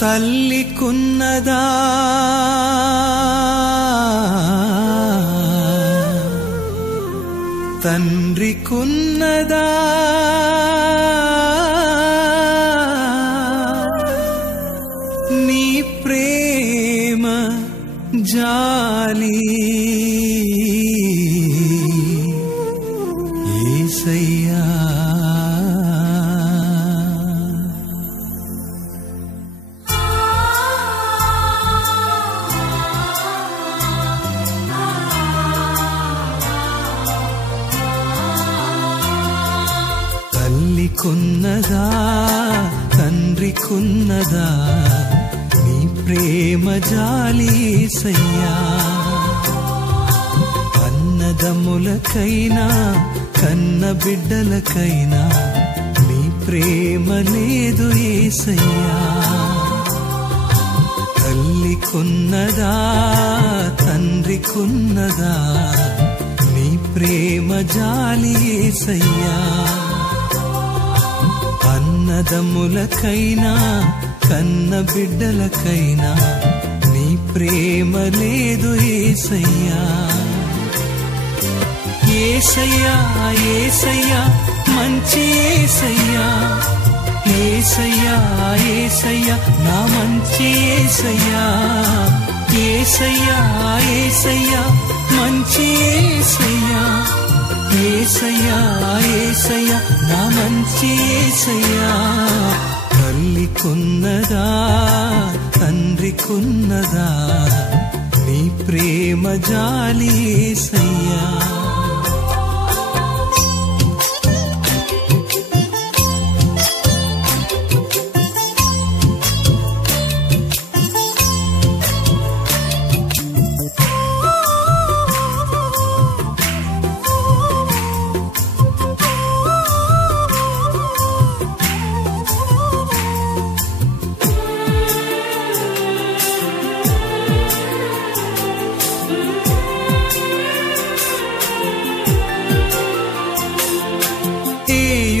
తల్లికున్నదా తండ్రికున్నదా నీ ప్రేమ జాలి యేసయ్యా తల్లికున్నదా తండ్రికున్నదా నీ ప్రేమ జాలి యేసయ్యా అన్నదమ్ములకైనా కన్న బిడ్డలకైనా నీ ప్రేమ లేదు యేసయ్యా తల్లికున్నదా తండ్రికున్నదా నీ ప్రేమ జాలి యేసయ్యా అన్నదమ్ములకైనా కన్న బిడ్డలకైనా నీ ప్రేమ లేదు యేసయ్యా యేసయ్యా యేసయ్యా మంచి యేసయ్యా యేసయ్యా యేసయ్యా నా మంచి యేసయ్యా యేసయ్యా యేసయ్యా మంచి యేసయ్యా యేసయ్యా యేసయ్యా నా మంచి యేసయ్యా తల్లికున్నదా తండ్రికున్నదా నీ ప్రేమ జాలి యేసయ్యా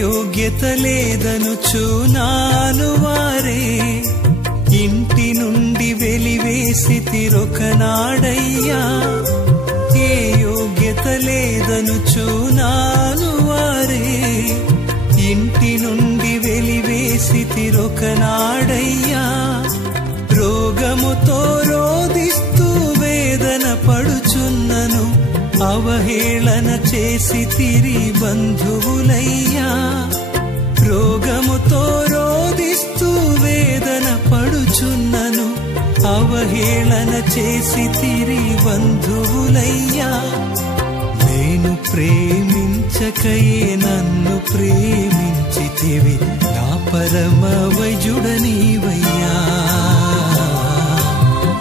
యోగ్యత లేదనుచు నాను వారే ఇంటి నుండి వెలివేసి తిరొకనాడయ్యా ఏ యోగ్యత లేదనుచు నాను వారే ఇంటి నుండి వెలివేసి తిరొకనాడయ్యా రోగముతో రోదిస్తూ వేదన పడుచున్నను అవహేళన చేసి తిరి బంధువులయ్యా రోగముతో రోదిస్తూ వేదన పడుచున్నను అవహేళన చేసి తిరి బంధువులయ్యా నేను ప్రేమించకయే నన్ను ప్రేమించితివి నా పరమ వైజుడనీవయ్యా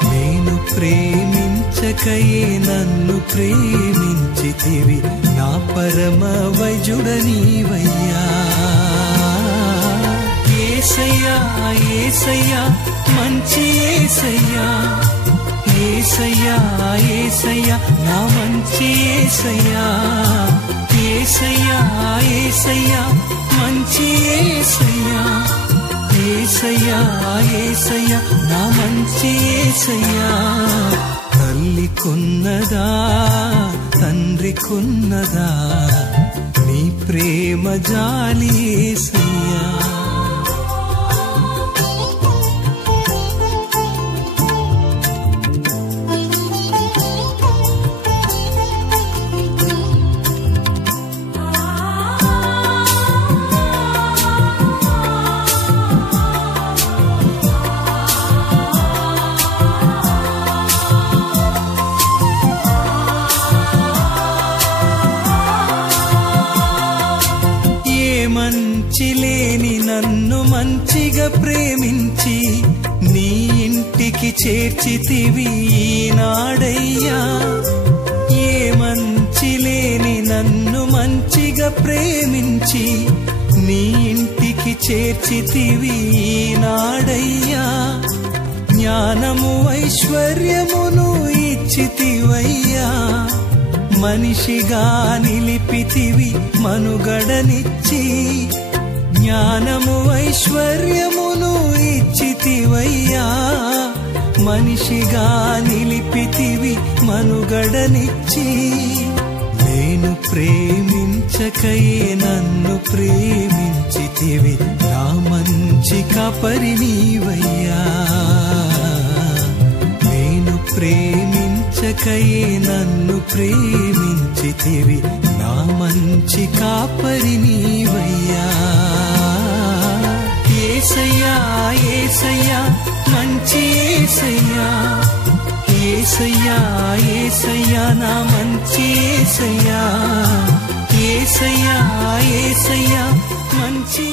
నేను ప్రేమించకయే నన్ను ప్రేమించితివి నా పరమ వైజుడనీవయ్యా యేసయ్యా యేసయ్యా మంచి యేసయ్యా యేసయ్యా యేసయ్యా నా మంచి యేసయ్యా యేసయ్యా యేసయ్యా మంచి యేసయ్యా యేసయ్యా యేసయ్యా నా మంచి యేసయ్యా తల్లికున్నదా తండ్రికున్నదా నీ ప్రేమ జాలి యేసయ్యా మంచిలేని నన్ను మంచిగా ప్రేమించి నీ ఇంటికి చేర్చితివి ఈనాడయ్యా ఏ మంచిలేని నన్ను మంచిగా ప్రేమించి నీ ఇంటికి చేర్చితివి ఈనాడయ్యా జ్ఞానము ఐశ్వర్యమును ఇచ్చితివయ్యా మనిషిగా నిలిపితివి మనుగడనిచ్చి జ్ఞానము ఐశ్వర్యమును ఇచ్చితివయ్యా, మనిషిగా నిలిపితివి మనుగడనిచ్చి. నేను ప్రేమించకయే నన్ను ప్రేమించితివి, నా మంచి కాపరి నీవయ్యా. నేను ప్రేమించకయే నన్ను ప్రేమించితివి, నా మంచి కాపరి నీవయ్యా. యేసయ్యా యేసయ్యా మంచి యేసయ్యా, యేసయ్యా యేసయ్యా నా మంచి యేసయ్యా, యేసయ్యా యేసయ్యా మంచి